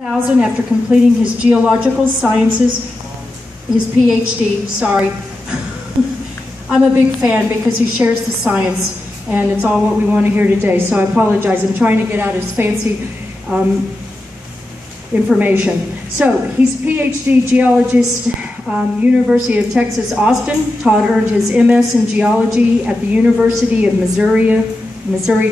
After completing his geological sciences, his PhD, sorry. I'm a big fan because he shares the science, and it's all what we want to hear today, so I apologize. I'm trying to get out his fancy information. So, he's PhD geologist, University of Texas, Austin. Todd earned his MS in geology at the University of Missouri,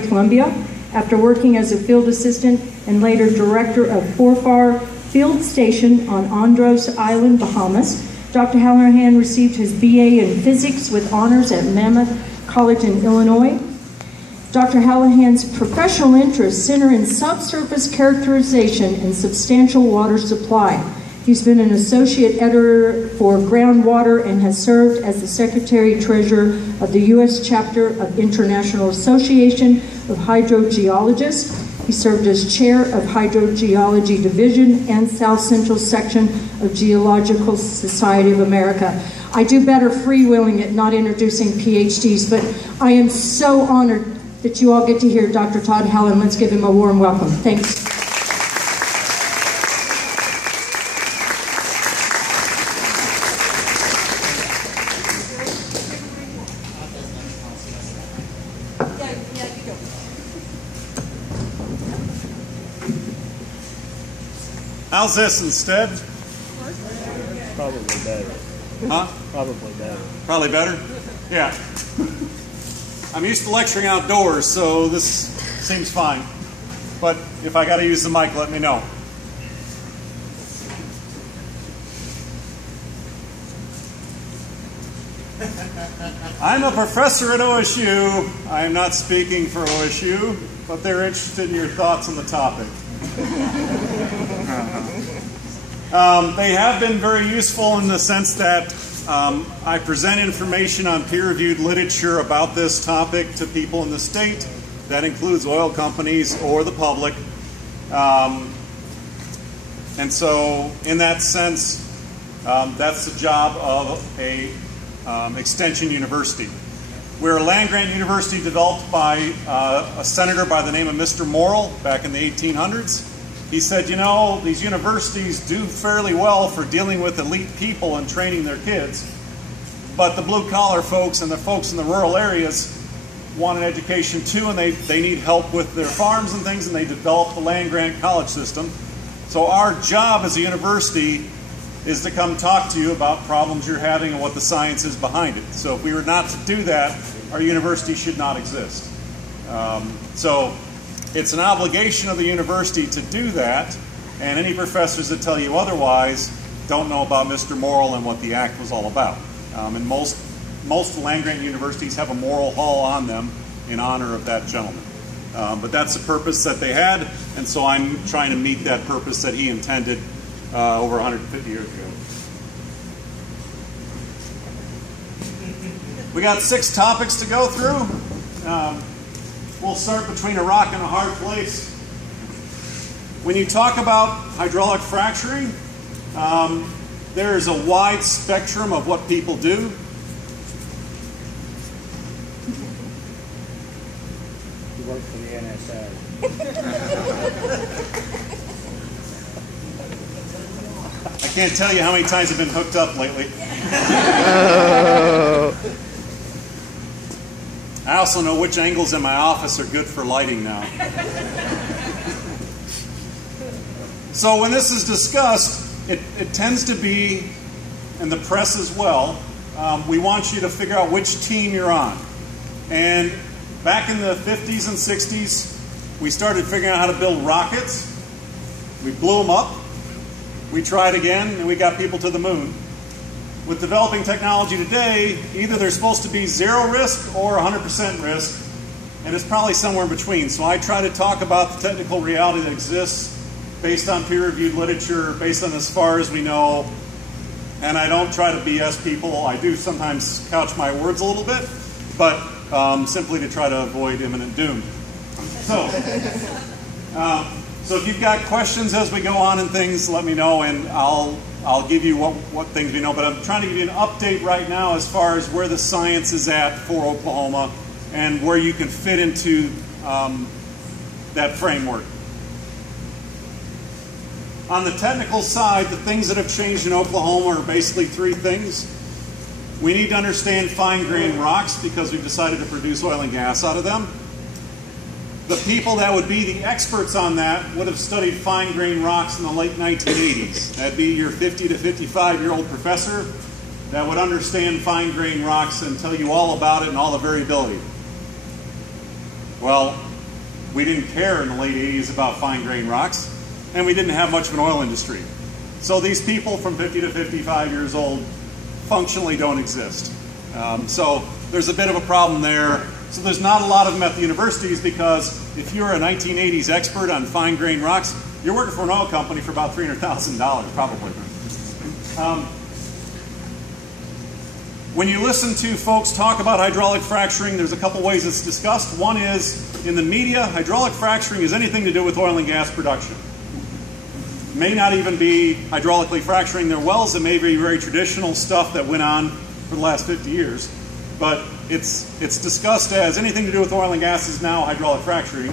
Columbia. After working as a field assistant and later director of Forfar Field Station on Andros Island, Bahamas, Dr. Halihan received his BA in physics with honors at Mammoth College in Illinois. Dr. Halihan's professional interests center in subsurface characterization and substantial water supply. He's been an associate editor for Groundwater and has served as the Secretary-Treasurer of the U.S. Chapter of International Association of Hydrogeologists. He served as Chair of Hydrogeology Division and South Central Section of Geological Society of America. I do better freewheeling it, not introducing PhDs, but I am so honored that you all get to hear Dr. Todd Halihan. Let's give him a warm welcome. Thanks. How's this instead? Probably better. Huh? Probably better. Probably better? Yeah. I'm used to lecturing outdoors, so this seems fine. But if I got to use the mic, let me know. I'm a professor at OSU. I am not speaking for OSU, but they're interested in your thoughts on the topic. They have been very useful in the sense that I present information on peer-reviewed literature about this topic to people in the state. That includes oil companies or the public. And so in that sense, that's the job of a extension university. We're a land-grant university developed by a senator by the name of Mr. Morrill back in the 1800s. He said, you know, these universities do fairly well for dealing with elite people and training their kids, but the blue-collar folks and the folks in the rural areas want an education too, and they need help with their farms and things, and they developed the land-grant college system. So our job as a university is to come talk to you about problems you're having and what the science is behind it. So if we were not to do that, our university should not exist. So it's an obligation of the university to do that, and any professors that tell you otherwise don't know about Mr. Morrill and what the Act was all about. And most land-grant universities have a Morrill Hall on them in honor of that gentleman. But that's the purpose that they had, and so I'm trying to meet that purpose that he intended over 150 years ago. We got 6 topics to go through. We'll start between a rock and a hard place. When you talk about hydraulic fracturing, there is a wide spectrum of what people do. You work for the NSA. I can't tell you how many times I've been hooked up lately. I also know which angles in my office are good for lighting now. So when this is discussed, it tends to be, in the press as well, we want you to figure out which team you're on. And back in the 50s and 60s, we started figuring out how to build rockets. We blew them up. We tried again, and we got people to the moon. With developing technology today, either there's supposed to be 0 risk or 100% risk, and it's probably somewhere in between. So I try to talk about the technical reality that exists based on peer-reviewed literature, based on as far as we know, and I don't try to BS people. I do sometimes couch my words a little bit, but simply to try to avoid imminent doom. So if you've got questions as we go on and things, let me know, and I'll give you what things we know, but I'm trying to give you an update right now as far as where the science is at for Oklahoma and where you can fit into that framework. On the technical side, the things that have changed in Oklahoma are basically three things. We need to understand fine-grained rocks because we've decided to produce oil and gas out of them. The people that would be the experts on that would have studied fine-grained rocks in the late 1980s. That'd be your 50 to 55-year-old professor that would understand fine-grained rocks and tell you all about it and all the variability. Well, we didn't care in the late 80s about fine-grained rocks, and we didn't have much of an oil industry. So these people from 50 to 55 years old functionally don't exist. So there's a bit of a problem there. So there's not a lot of them at the universities because if you're a 1980s expert on fine-grained rocks, you're working for an oil company for about $300,000 probably. When you listen to folks talk about hydraulic fracturing, there's a couple ways it's discussed. One is, in the media, hydraulic fracturing is anything to do with oil and gas production. It may not even be hydraulically fracturing their wells. It may be very traditional stuff that went on for the last 50 years. But it's discussed as anything to do with oil and gas is now hydraulic fracturing.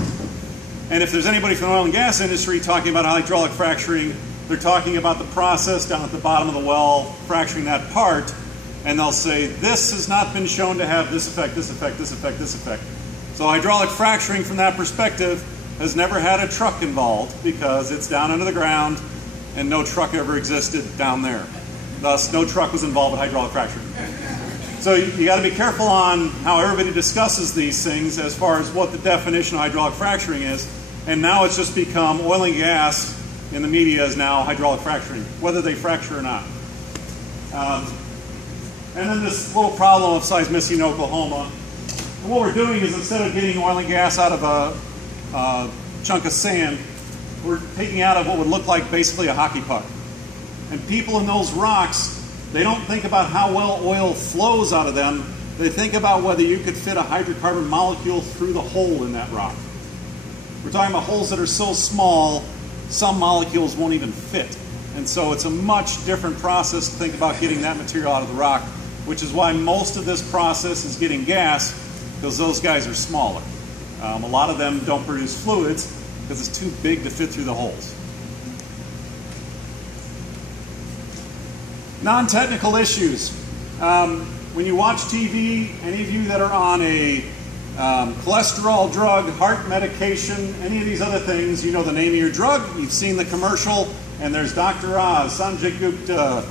And if there's anybody from the oil and gas industry talking about hydraulic fracturing, they're talking about the process down at the bottom of the well, fracturing that part, and they'll say, this has not been shown to have this effect, this effect, this effect, this effect. So hydraulic fracturing from that perspective has never had a truck involved because it's down under the ground and no truck ever existed down there. Thus, no truck was involved with hydraulic fracturing. So you got to be careful on how everybody discusses these things as far as what the definition of hydraulic fracturing is. And now it's just become oil and gas in the media is now hydraulic fracturing, whether they fracture or not. And then this little problem of seismicity in Oklahoma. And what we're doing is instead of getting oil and gas out of a chunk of sand, we're taking out of what would look like basically a hockey puck. And people in those rocks, they don't think about how well oil flows out of them. They think about whether you could fit a hydrocarbon molecule through the hole in that rock. We're talking about holes that are so small, some molecules won't even fit. And so it's a much different process to think about getting that material out of the rock, which is why most of this process is getting gas, because those guys are smaller. A lot of them don't produce fluids because it's too big to fit through the holes. Non-technical issues. When you watch TV, any of you that are on a cholesterol drug, heart medication, any of these other things, you know the name of your drug, you've seen the commercial, and there's Dr. Oz, Sanjay Gupta,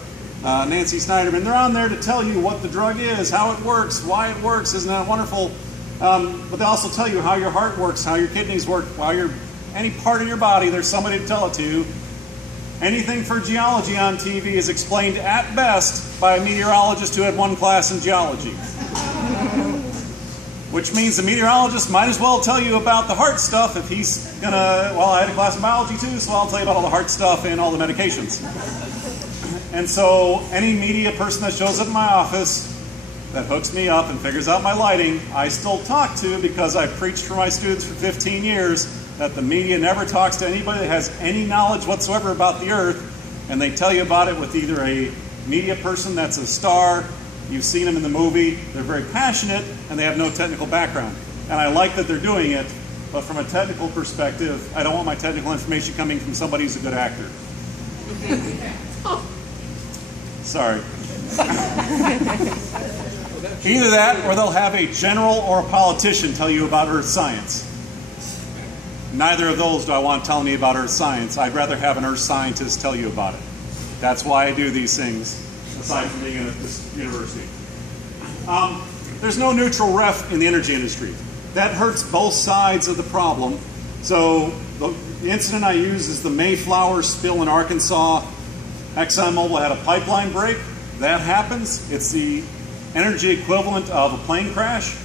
Nancy Snyderman. They're on there to tell you what the drug is, how it works, why it works. Isn't that wonderful? But they also tell you how your heart works, how your kidneys work, any part of your body, there's somebody to tell it to. Anything for geology on TV is explained at best by a meteorologist who had one class in geology. Which means the meteorologist might as well tell you about the heart stuff if he's gonna, well, I had a class in biology too, so I'll tell you about all the heart stuff and all the medications. And so any media person that shows up in my office that hooks me up and figures out my lighting, I still talk to because I preached for my students for 15 years that the media never talks to anybody that has any knowledge whatsoever about the earth, and they tell you about it with either a media person that's a star, you've seen them in the movie, they're very passionate, and they have no technical background. And I like that they're doing it, but from a technical perspective, I don't want my technical information coming from somebody who's a good actor. Sorry. Either that, or they'll have a general or a politician tell you about earth science. Neither of those do I want telling me about earth science. I'd rather have an earth scientist tell you about it. That's why I do these things, aside from being at this university. There's no neutral ref in the energy industry. That hurts both sides of the problem. So the incident I use is the Mayflower spill in Arkansas. ExxonMobil had a pipeline break. That happens. It's the energy equivalent of a plane crash.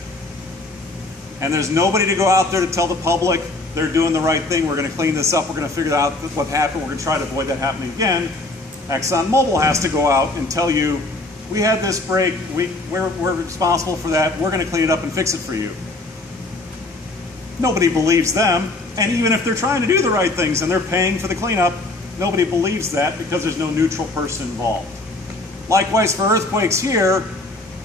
And there's nobody to go out there to tell the public they're doing the right thing. We're going to clean this up. We're going to figure out what happened. We're going to try to avoid that happening again. ExxonMobil has to go out and tell you, we had this break. We're responsible for that. We're going to clean it up and fix it for you. Nobody believes them. And even if they're trying to do the right things and they're paying for the cleanup, nobody believes that because there's no neutral person involved. Likewise for earthquakes here,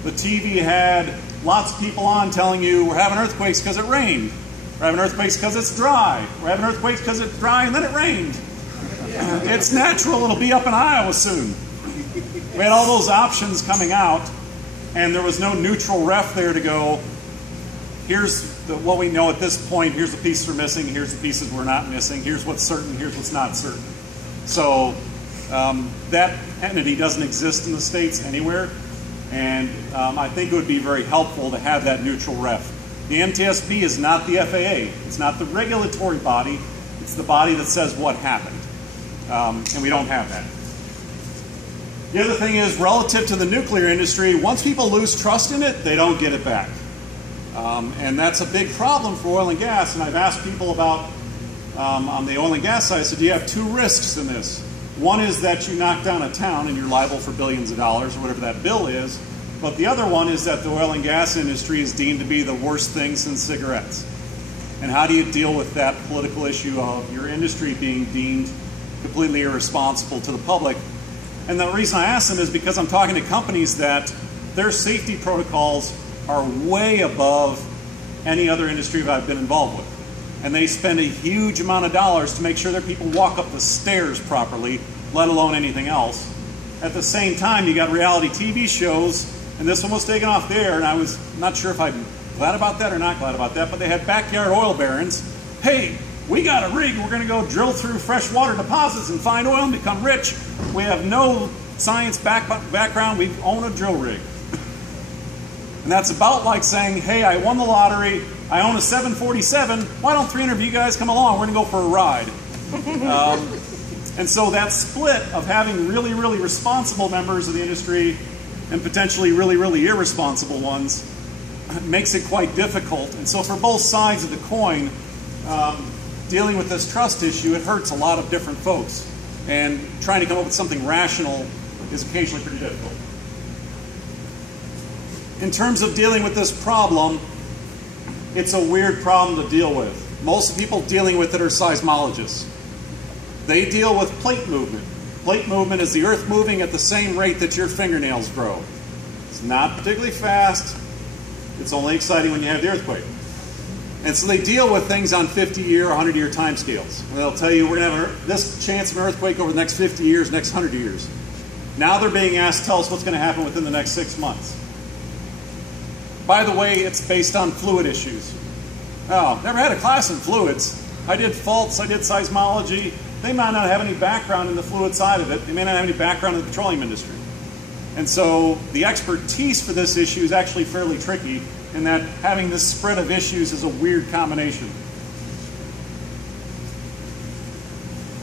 the TV had lots of people on telling you we're having earthquakes because it rained. We're having earthquakes because it's dry. We're having earthquakes because it's dry and then it rained. It's natural, it'll be up in Iowa soon. We had all those options coming out, and there was no neutral ref there to go, here's what we know at this point, here's the pieces we're missing, here's the pieces we're not missing, here's what's certain, here's what's not certain. So that entity doesn't exist in the States anywhere, and I think it would be very helpful to have that neutral ref. The NTSB is not the FAA. It's not the regulatory body. It's the body that says what happened, and we don't have that. The other thing is, relative to the nuclear industry, once people lose trust in it, they don't get it back. And that's a big problem for oil and gas, and I've asked people about, on the oil and gas side, I said, do you have two risks in this? One is that you knock down a town and you're liable for billions of dollars, or whatever that bill is, but the other one is that the oil and gas industry is deemed to be the worst thing since cigarettes. And how do you deal with that political issue of your industry being deemed completely irresponsible to the public? And the reason I ask them is because I'm talking to companies that their safety protocols are way above any other industry that I've been involved with. And they spend a huge amount of dollars to make sure their people walk up the stairs properly, let alone anything else. At the same time, you got reality TV shows, and this one was taken off the air, and I was not sure if I'm glad about that or not glad about that, but they had backyard oil barons. Hey, we got a rig, we're going to go drill through freshwater deposits and find oil and become rich. We have no science background, we own a drill rig. And that's about like saying, hey, I won the lottery, I own a 747, why don't 300 of you guys come along, we're going to go for a ride. And so that split of having really, really responsible members of the industry and potentially really, really irresponsible ones makes it quite difficult. And so for both sides of the coin, dealing with this trust issue, it hurts a lot of different folks. And trying to come up with something rational is occasionally pretty difficult. In terms of dealing with this problem, it's a weird problem to deal with. Most people dealing with it are seismologists. They deal with plate movement. Plate movement is the earth moving at the same rate that your fingernails grow. It's not particularly fast. It's only exciting when you have the earthquake. And so they deal with things on 50-year, 100-year time scales. And they'll tell you, we're going to have this chance of an earthquake over the next 50 years, next 100 years. Now they're being asked to tell us what's going to happen within the next 6 months. By the way, it's based on fluid issues. Oh, never had a class in fluids. I did faults, I did seismology. They might not have any background in the fluid side of it. They may not have any background in the petroleum industry. And so the expertise for this issue is actually fairly tricky in that having this spread of issues is a weird combination.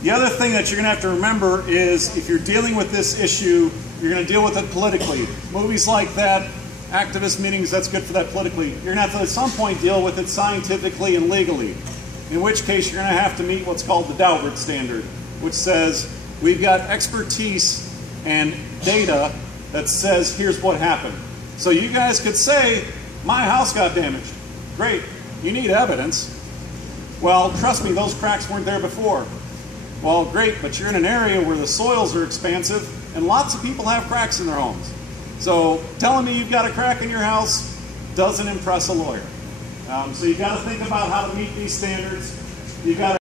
The other thing that you're going to have to remember is if you're dealing with this issue, you're going to deal with it politically. Movies like that, activist meetings, that's good for that politically. You're going to have to at some point deal with it scientifically and legally. In which case you're going to have to meet what's called the Daubert standard, which says we've got expertise and data that says here's what happened. So you guys could say, my house got damaged. Great, you need evidence. Well, trust me, those cracks weren't there before. Well, great, but you're in an area where the soils are expansive and lots of people have cracks in their homes. So telling me you've got a crack in your house doesn't impress a lawyer. So you've got to think about how to meet these standards. You've got to